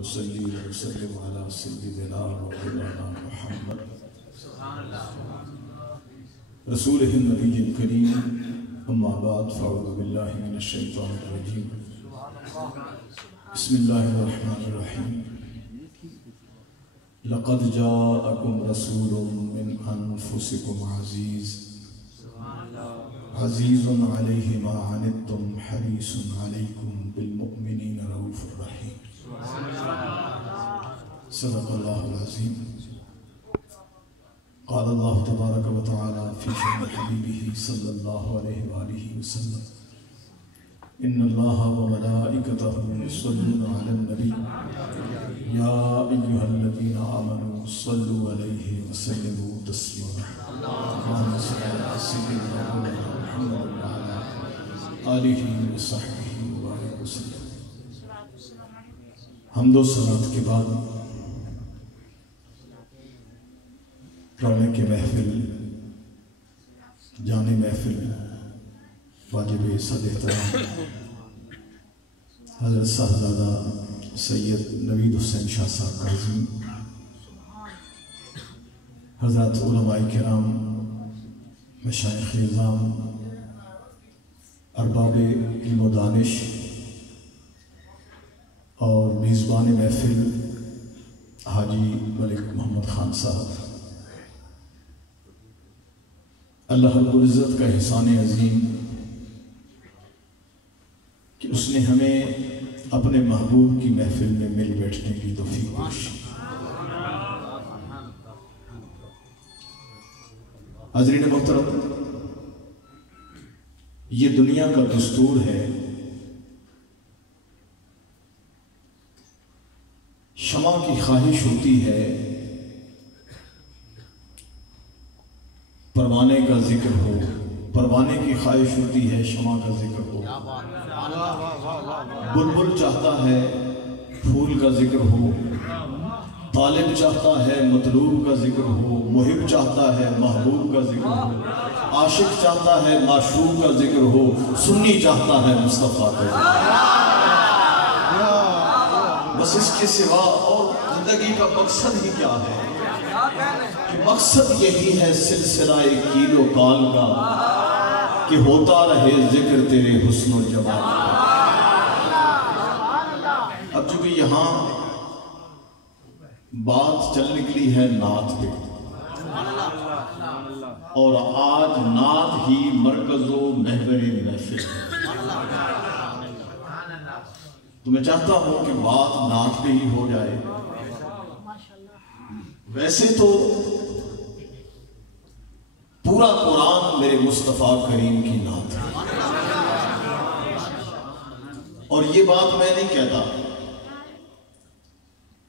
ونصلي ونسلم على سيدنا ومولانا محمد رسوله النبي الكريم. أما بعد فأعوذ بالله من الشيطان الرجيم. بسم الله الرحمن الرحيم. لقد جاءكم رسول من أنفسكم عزيز عليه ما عنتم حريص عليكم بالمؤمنين رؤوف رحيم. صدق الله العظيم. قال الله تبارك وتعالى في شأن حبيبه صلى الله عليه وآله وسلم: إن الله وملائكته يصلون على النبي يا أيها الذين آمنوا صلوا عليه وسلموا تسليما. اللهم صل على سيدنا محمد وعلى آله وصحبه وسلم. حمد و صلات کے بعد رونے کی محفل، جانے محفل، واجب صد احترام حضرت صاحبزادہ سید نوید حسین شاہ صاحب قاضی، حضرات علماء کرام، مشائخ اعظام، ارباب علم و دانش اور میزبان محفل حاجی ملک محمد خان صاحب، اللہ رب العزت کا احسان عظیم کہ اس نے ہمیں اپنے محبوب کی محفل میں مل بیٹھنے کی توفیق بخشی۔ حاضرین محترم، یہ دنیا کا دستور ہے، شمع کی خواہش ہوتی ہے پروانے کا ذکر ہو، پروانے کی خواہش ہوتی ہے شمع کا ذکر ہو، بلبل چاہتا ہے پھول کا ذکر ہو، طالب چاہتا ہے مطلوب کا ذکر ہو، محب چاہتا ہے محبوب کا ذکر ہو، عاشق چاہتا ہے معشوق کا ذکر ہو، سنی چاہتا ہے مصطفیٰ کا ذکر ہو۔ بس اس کے سوا اور زندگی کا مقصد ہی کیا ہے؟ کہ مقصد یہی ہے سلسلہ کیل و کال کا کہ ہوتا رہے ذکر تیرے حسن و جمال کا۔ اب چونکہ یہاں بات چل نکلی ہے نعت پہ، اور آج نعت ہی مرکز و محور محفل ہے، تو میں چاہتا ہوں کہ بات نعت پہ ہی ہو جائے۔ ویسے تو پورا قرآن میرے مصطفیٰ کریم کی نعت ہے، اور یہ بات میں نہیں کہتا۔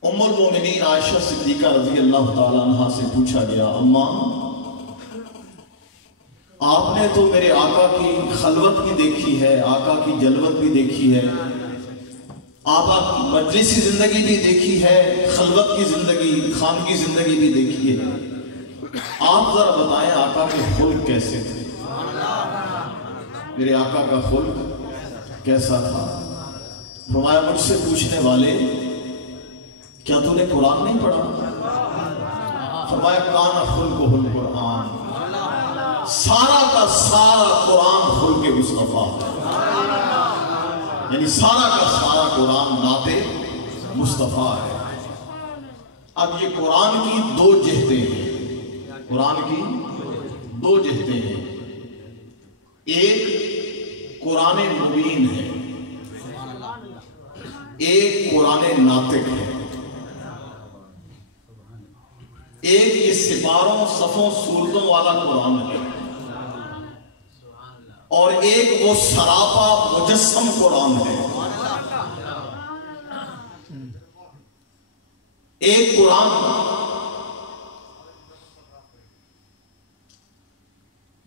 ام المومنین عائشہ صدیقہ رضی اللہ تعالیٰ عنہ سے پوچھا گیا: اماں، آپ نے تو میرے آقا کی خلوت بھی دیکھی ہے، آقا کی جلوت بھی دیکھی ہے، آقا کی مجلسی زندگی بھی دیکھی ہے، خلوت کی زندگی، خانگی زندگی بھی دیکھی ہے، آپ ذرا بتائیں آقا کے خلق کیسے تھے؟ میرے آقا کا خلق کیسا تھا؟ فرمایا: مجھ سے پوچھنے والے، کیا تو نے قرآن نہیں پڑھا؟ فرمایا: کان خلقہ القرآن، سارا کا سارا قرآن خلق مصطفیٰ ہے، یعنی سارا کا سارا قرآن نعت مصطفیٰ ہے۔ اب یہ قرآن کی دو جہتیں ہیں، قرآن کی دو جہتیں ہیں، ایک قرآن مبین ہے، ایک قرآن ناطق ہے، ایک یہ سپاروں صفوں سورتوں والا قرآن ہے، اور ایک وہ سراپا مجسم قرآن ہے۔ ایک قرآن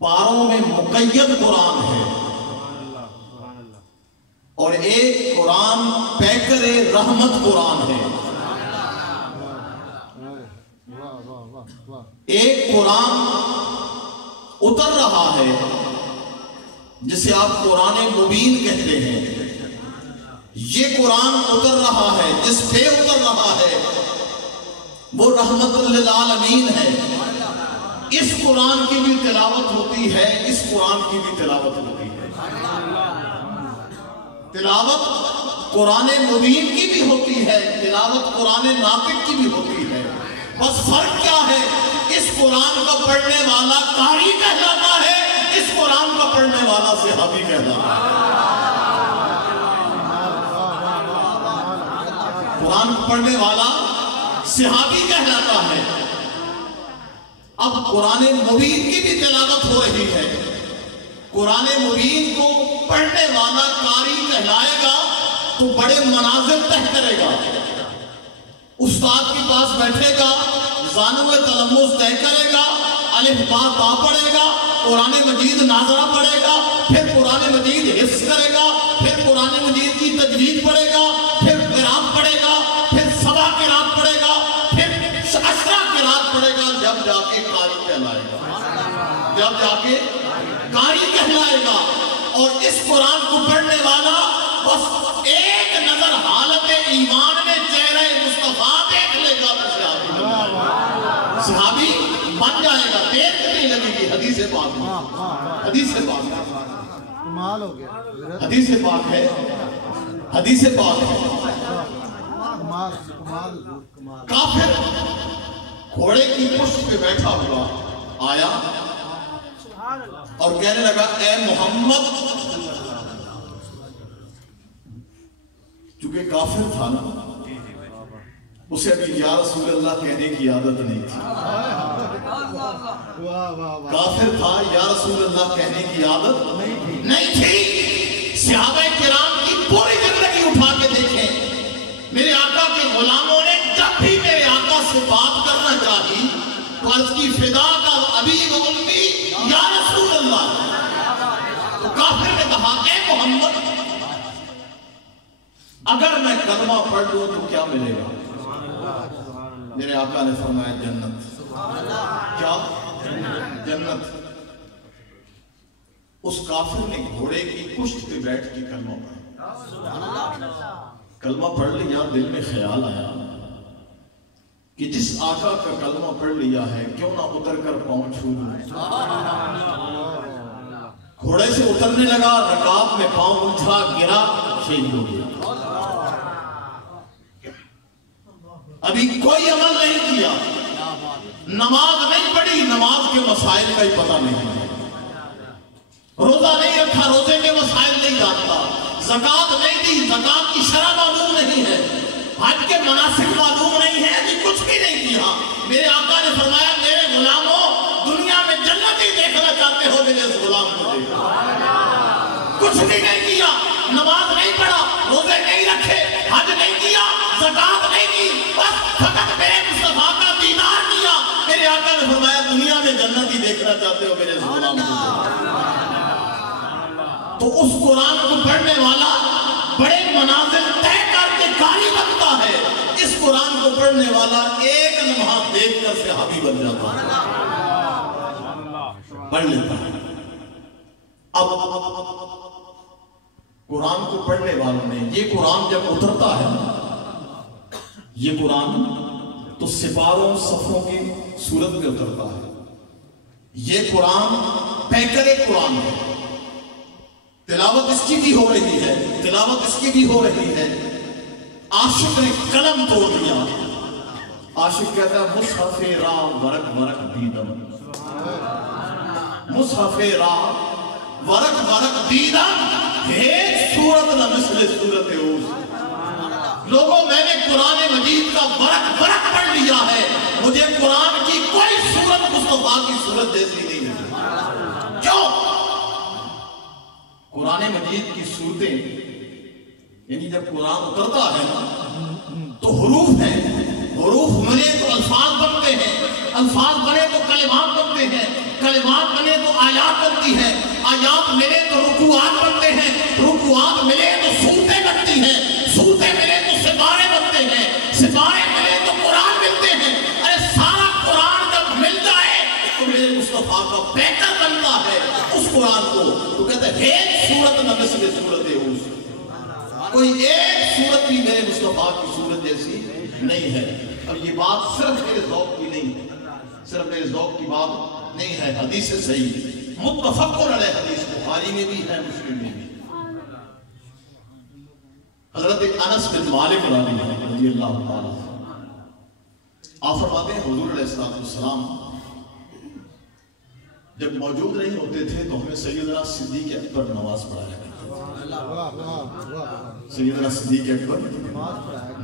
پاروں میں مقید قرآن ہے، اور ایک قرآن پیکر رحمت قرآن ہے۔ ایک قرآن اتر رہا ہے جسے آپ قرآن مبین کہتے ہیں، یہ قرآن اتر رہا ہے، جس پہ اتر رہا ہے وہ رحمت للعالمین ہے۔ اس قرآن کی بھی تلاوت ہوتی ہے، اس قرآن کی بھی تلاوت ہوتی ہے۔ تلاوت قرآن مبین کی بھی ہوتی ہے، تلاوت قرآن ناطق کی بھی ہوتی ہے۔ بس فرق کیا ہے؟ اس قرآن کا پڑھنے والا قاری کہلاتا ہے، اس قرآن کا پڑھنے والا صحابی کہلاتا ہے۔ قرآن کو پڑھنے والا صحابی کہلاتا ہے۔ اب قرآن مبین کی بھی تلاوت ہو رہی ہے، قرآن مبین کو پڑھنے والا قاری کہلائے گا تو بڑے منازل طے کرے گا، استاد کے پاس بیٹھے گا، زانو تلمذ طے کرے گا، الف با تا پڑھے گا، قرآن مجید ناظرہ پڑھے گا، پھر قرآن مجید حفظ کرے گا، پھر قرآن مجید کی تجوید پڑھے گا، پھر قرات پڑھے گا، پھر سبع قرات پڑھے گا، پھر عشرہ قرات پڑھے گا، جب جا کے قاری کہلائے گا، جب جا کے قاری کہلائے گا۔ اور اس قرآن کو پڑھنے والا بس ایک نظر حالت ایمان میں چہرہ مصطفیٰ دیکھ لے گا تو صحابی بن جائے گا، دیر کتنی لگے گی؟ حدیث پاک ہے، حدیث پاک ہے، کمال ہو گیا، حدیث پاک ہے، حدیث پاک ہے۔ کافر گھوڑے کی پشت پہ بیٹھا ہوا آیا اور کہنے لگا اے محمد، چونکہ کافر تھا نا، اسے ابھی یا رسول اللہ کہنے کی عادت نہیں تھی، کافر تھا، یا رسول اللہ کہنے کی عادت نہیں تھی۔ صحابہ کرام کی پوری زندگی اٹھا کے دیکھیں، میرے آقا کے غلاموں نے جب بھی میرے آقا سے بات کرنا چاہی تو عرض کی فدا کا ابی و امی یا رسول اللہ، تو کافر نے کہا اے محمد، اگر میں کلمہ پڑھ لوں تو کیا ملے گا؟ میرے آقا نے فرمایا جنت۔ کیا؟ جنت۔ اس کافر نے گھوڑے کی پشت پہ بیٹھ کے کلمہ پڑھا، کلمہ پڑھ لیا، دل میں خیال آیا کہ جس آقا کا کلمہ پڑھ لیا ہے کیوں نہ اتر کر پاؤں چھو لوں۔ گھوڑے سے اترنے لگا، رکاب میں پاؤں اٹھا، گرا، شہید ہو گیا۔ ابھی کوئی عمل نہیں کیا، نماز نہیں پڑھی، نماز کے مسائل کا ہی پتہ نہیں، روزہ نہیں رکھا، روزے کے مسائل نہیں جانتا، زکوٰۃ نہیں دی، زکوٰۃ کی شرح معلوم نہیں ہے، حج کے مناسک معلوم نہیں ہے، ابھی کچھ بھی نہیں کیا۔ میرے آقا نے فرمایا میرے غلاموں، دنیا میں جنت ہی دیکھنا چاہتے ہو، میرے اس غلام کو دیکھو۔ کچھ بھی نہیں کیا، نماز نہیں پڑھا، روزے نہیں رکھے، حج نہیں کیا، زکوٰۃ نہیں کی، بس فقط میرے مصطفیٰ کا دیدار کیا۔ میرے آقا نے فرمایا دنیا میں جنت ہی دیکھنا چاہتے ہو، میرے اس غلام کو دیکھو۔ تو اس قرآن کو پڑھنے والا بڑے منازل طے کر کے قاری بنتا ہے، اس قرآن کو پڑھنے والا ایک لمحہ دیکھ کر صحابی بن جاتا ہے، پڑھ لیتا ہے۔ اب قرآن کو پڑھنے والوں نے، یہ قرآن جب اترتا ہے، یہ قرآن تو سپاروں صفوں کی صورت میں اترتا ہے، یہ قرآن پیکر قرآن ہے، تلاوت اس کی بھی ہو رہی ہے، تلاوت اس کی بھی ہو رہی ہے۔ عاشق نے قلم توڑ دیا، عاشق کہتا ہے مصحف راہ ورق ورق دیدم، مصحف راہ ورق ورق دیدم، ہیچ صورت نہ مثل صورت اوز۔ لوگوں میں نے قرآن مجید کا ورق ورق پڑھ لیا ہے، مجھے قرآن کی کوئی صورت مصطفیٰ کی صورت جیسی نہیں ملی۔ کیوں؟ قرآن مجید کی صورتیں، یعنی جب قرآن اترتا ہے تو حروف ہیں، حروف بنے تو الفاظ بنتے ہیں، الفاظ بنے تو کلمات بنتے ہیں، کلمات بنے تو آیات بنتی ہیں، آیات ملے تو رکوعات بنتے ہیں، رکوعات ملے تو سورتیں بنتی ہیں، سورتیں ملے تو سپارے بنتے ہیں، سپارے ملے تو قرآن ملتے ہیں۔ ارے سارا قرآن جب مل جائے تو میرے مصطفیٰ کا پیکر بنتا ہے اس قرآن کو، تو کہتے ہیں ہیچ صورت نہ مثل صورت اوز، کوئی ایک صورت بھی میرے مصطفیٰ کی صورت جیسی نہیں ہے. اور یہ بات صرف میرے ذوق کی نہیں ہے, صرف میرے ذوق کی بات نہیں ہے, حدیث صحیح متفق علیہ حدیث, بخاری میں بھی ہے, مسلم میں بھی. حضرت انس بن مالک رضی اللہ تعالیٰ آپ فرماتے ہیں حضور علیہ السلام جب موجود نہیں ہوتے تھے تو ہمیں سیدنا صدیق اکبر نماز پڑھایا کرتے تھے. سیدنا صدیق اکبر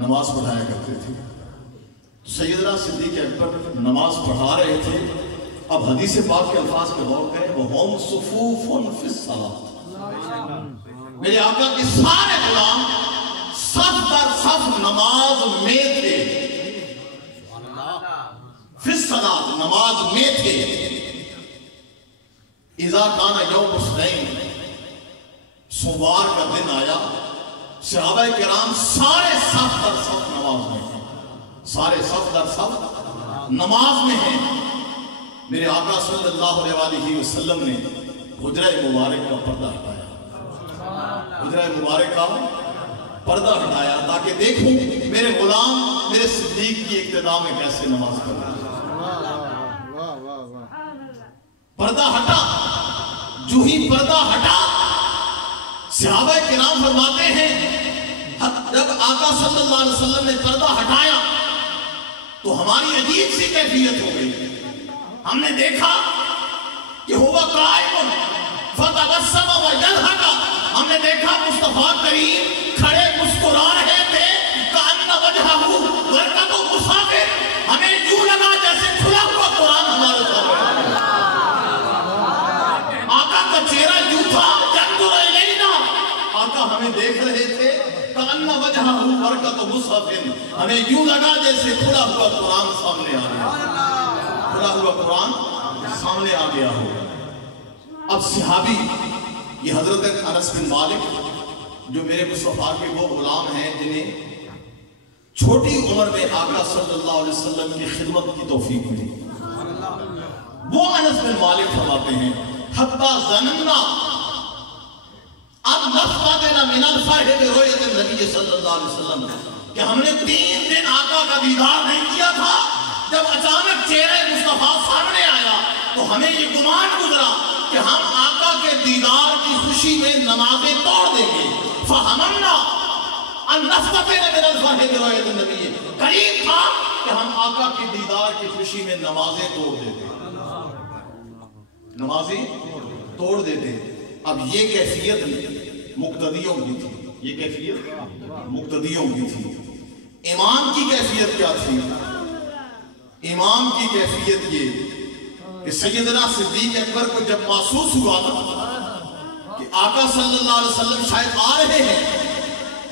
نماز پڑھایا کرتے تھے. سیدنا صدیق اکبر نماز پڑھا رہے تھے. اب حدیث پاک کے الفاظ پہ غور کریں, وَهُمْ صُفُوفٌ فِي الصَّلَاةِ, میرے آقا کے سارے غلام صف در صف نماز میں تھے. فِي الصَّلَاةِ, نماز میں تھے. اذا کان یوم اثنین, سوموار کا دن آیا, صحابہ کرام سارے صف در صف نماز میں ہیں, سارے صف در صف نماز میں ہیں. میرے آقا صلی اللہ علیہ وسلم نے حجرہ مبارک کا پردہ ہٹایا, حجرہ مبارک کا پردہ ہٹایا تاکہ دیکھوں میرے غلام میرے صدیق کی اقتداء میں کیسے نماز پڑھ رہے ہیں. پردہ ہٹا, جو ہی پردہ ہٹا, صحابہ کرام فرماتے ہیں جب آقا صلی اللہ علیہ وسلم نے پردہ ہٹایا تو ہماری عجیب سی کیفیت ہو گئی. ہم نے دیکھا کہ ہوا قائم فتبسم وجضحک, ہم نے دیکھا مصطفیٰ کریم کھڑے مسکرا رہے تھے, کأن وجہہ برکت مسافر, ہمیں یوں لگا جیسے کھلا ہوا قرآن ہمارے سامنے. آقا کا چہرہ یوں تھا, ينظر الینا, آقا ہمیں دیکھ رہے تھے, کأن وجہہ برکت مسافر, ہمیں یوں لگا جیسے کھلا ہوا قرآن سامنے آ گیا, کھلا ہوا قرآن سامنے آ گیا ہو. اب صحابی یہ حضرت انس بن مالک جو میرے مصطفیٰ کے وہ غلام ہیں جنہیں چھوٹی عمر میں آقا صلی اللہ علیہ وسلم کی خدمت کی توفیق ملی, وہ انس بن مالک فرماتے ہیں حتی ظننا اب نفقاتنا من الفاہد رؤیت النبی صلی اللہ علیہ وسلم, کہ ہم نے 3 دن آقا کا دیدار نہیں کیا تھا, جب اچانک چہرہ مصطفیٰ سامنے آیا تو ہمیں یہ گمان گزرا کہ ہم آقا کے دیدار کی خوشی میں نمازیں توڑ دیں گے. فہمنا ان نفقاتنا من الفاہد رؤیت النبی, قریب تھا کہ ہم آقا کے دیدار کی خوشی میں نمازیں توڑ دیتے, نمازیں توڑ دیتے. اب یہ کیفیت مقتدیوں کی تھی, یہ کیفیت مقتدیوں کی تھی. امام کی کیفیت کیا تھی؟ امام کی کیفیت یہ کہ سیدنا صدیق اکبر کو جب محسوس ہوا نا کہ آقا صلی اللہ علیہ وسلم شاید آ رہے ہیں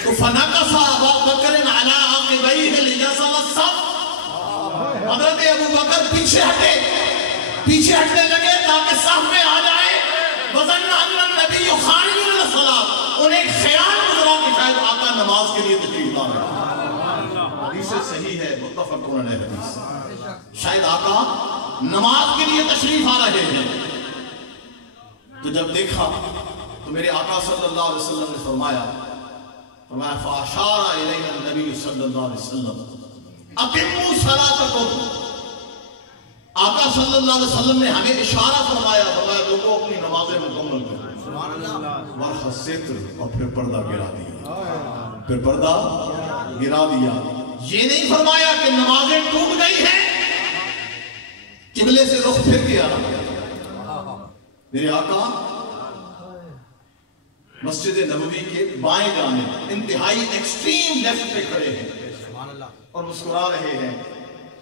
تو فنکس ابو بکر علی عقبیہ لیصل الصف, حضرت ابو بکر پیچھے ہٹنے لگے تاکہ صف میں آ جائے. وظن ان النبی خارج للصلاۃ, انہیں خیال گزرا کہ شاید آقا نماز کے لیے تشریف لا رہے ہیں. حدیث صحیح ہے, متفق علیہ حدیث, شاید آقا نماز کے لیے تشریف آ رہے ہیں. تو جب دیکھا تو میرے آقا صلی اللہ علیہ وسلم نے فرمایا فاشار الینا النبی صلی اللہ علیہ وسلم اتموا صلاتکم, آقا صلی اللہ علیہ وسلم نے ہمیں اشارہ فرمایا لوگوں اپنی نمازیں مکمل کریں. ورخ ستر, اور پھر پردہ گرا دیا, پھر پردہ گرا دیا. یہ نہیں فرمایا کہ نمازیں ٹوٹ گئی ہیں, قبلے سے رخ پھر گیا. میرے آقا مسجد نبوی کے بائیں جانب انتہائی ایکسٹریم لیفٹ پہ کھڑے ہیں اور مسکرا رہے ہیں.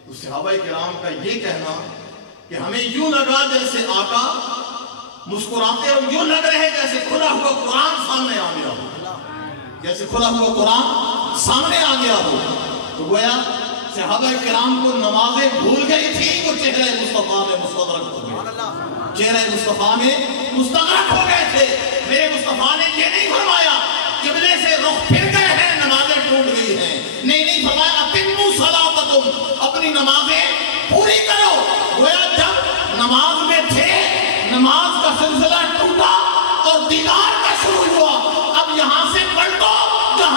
تو صحابہ کرام کا یہ کہنا کہ ہمیں یوں لگا جیسے آقا مسکراتے اور یوں لگ رہے جیسے کھلا ہوا قرآن سامنے آ گیا ہو, جیسے کھلا ہوا قرآن سامنے آ گیا ہو. تو گویا صحابہ کرام کو نمازیں بھول گئی تھی, وہ چہرہ مصطفیٰ میں مستغرق ہو گئے, چہرہ مصطفیٰ میں مستغرق ہو گئے تھے. میرے مصطفیٰ نے یہ نہیں فرمایا قبلے سے رخ پھر گئے ہیں نمازیں ٹوٹ گئی ہیں, نہیں فرمایا اتموا صلاتکم, اپنی نمازیں پوری کرو. گویا جب نماز میں تھے نماز کا سلسلہ ٹوٹا اور دیدار کا شروع ہوا, اب یہاں سے پلٹو, جہاں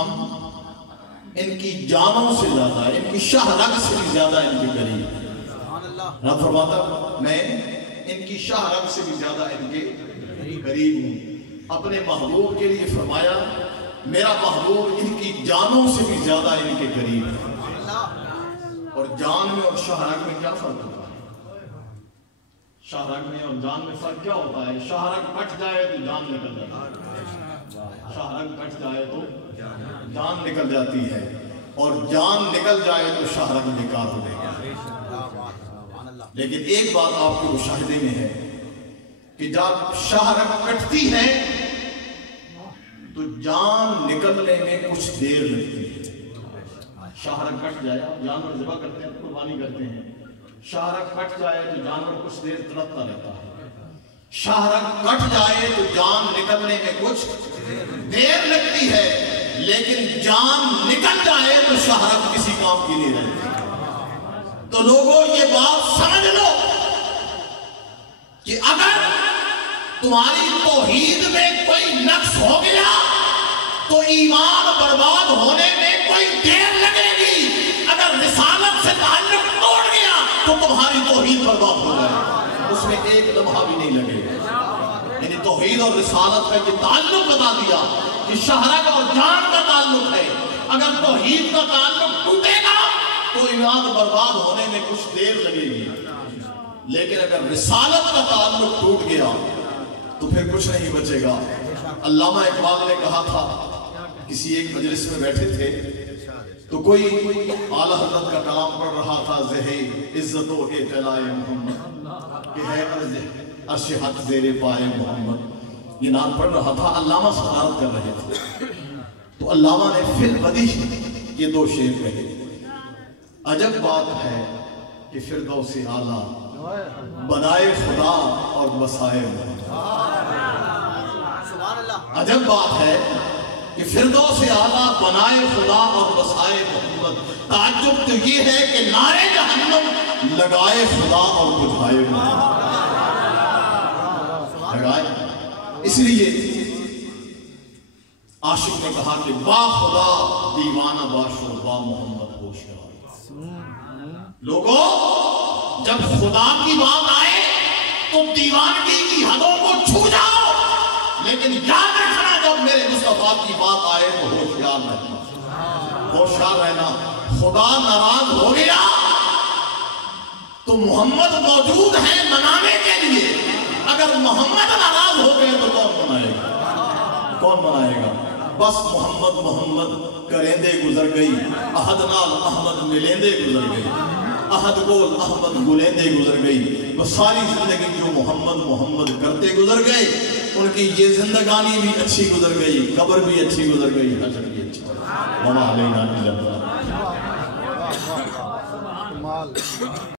ہم ان کی جانوں سے زیادہ، ان کی شاہ رگ سے بھی زیادہ ان کے قریب ہیں۔ رب فرماتا میں ان کی شاہ رگ سے بھی زیادہ ان کے قریب ہوں۔ اپنے محبوب کے لیے فرمایا میرا محبوب ان کی جانوں سے بھی زیادہ ان کے قریب ہے۔ اور جان میں اور شاہ رگ میں کیا فرق ہوتا ہے؟ شاہ رگ میں اور جان میں فرق کیا ہوتا ہے؟ شاہ رگ کٹ جائے تو جان نکل جاتی ہے، شاہ رگ کٹ جائے تو جان نکل جاتی ہے، اور جان نکل جائے تو شاہ رگ بیکار ہو جائے گا۔ لیکن ایک بات آپ کے مشاہدے میں ہے کہ جب شاہ رگ کٹتی ہے تو جان نکلنے میں کچھ دیر لگتی ہے۔ شاہ رگ کٹ جائے، آپ جانور ذبح کرتے ہیں، قربانی کرتے ہیں، شاہ رگ کٹ جائے تو جانور کچھ دیر تڑپتا رہتا ہے۔ شاہ رگ کٹ جائے تو جان نکلنے میں کچھ دیر لگتی ہے، لیکن جان نکل جائے تو شاہ رگ کسی کام کی نہیں رہتی۔ تو لوگوں یہ بات سمجھ لو کہ اگر تمہاری توحید میں کوئی نقص ہو گیا تو ایمان برباد ہونے میں کوئی دیر لگے گی، اگر رسالت سے تعلق توڑ گیا تو تمہاری توحید برباد ہو جائے، اس میں ایک لمحہ بھی نہیں لگے گا۔ یعنی توحید اور رسالت کا یہ تعلق بتا دیا کہ شاہ رگ اور جان کا تعلق ہے، اگر توحید کا تعلق ٹوٹے گا تو ایمان برباد ہونے میں کچھ دیر لگے گی، لیکن اگر رسالت کا تعلق ٹوٹ گیا تو پھر کچھ نہیں بچے گا۔ علامہ اقبال نے کہا تھا، کسی ایک مجلس میں بیٹھے تھے تو کوئی اعلیٰ حضرت کا کلام پڑھ رہا تھا، زہے عزت و اطلاع محمد کہ ہے عرش حق زیر پائے محمد، یہ نام پڑھ رہا تھا، علامہ صدارت کر رہے تھے۔ تو علامہ نے فی البدیع یہ دو شعر کہے، عجب بات ہے کہ فردوس اعلیٰ بنائے خدا اور بسائے محمد۔ عجب بات ہے کہ فردوس اعلیٰ بنائے خدا اور بسائے محمد، تعجب تو یہ ہے کہ نارے جہنم لگائے خدا اور بجھائے محمد۔ لگائے، اس لیے عاشق نے کہا کہ با خدا دیوانہ باشو با محمد ہوشیار۔ لوگوں جب خدا کی بات آئے تو دیوانگی کی حدوں کو چھو جاؤ، لیکن یاد رکھنا جب میرے مصطفیٰ کی بات آئے تو ہوشیار رہنا، ہوشیار رہنا۔ خدا ناراض ہو گیا تو محمد موجود ہے منانے کے لیے، اگر محمد ناراض ہو گئے تو کون منائے گا؟ کون منائے گا؟ بس محمد محمد کریندے گزر گئی، احد نال احمد ملیندے گزر گئی، احد گول احمد گلیندے گزر گئی۔ وہ ساری زندگی جو محمد محمد کرتے گزر گئے، ان کی یہ زندگانی بھی اچھی گزر گئی، قبر بھی اچھی گزر گئی، حشر بھی اچھی۔ وما علینا الا البلاغ۔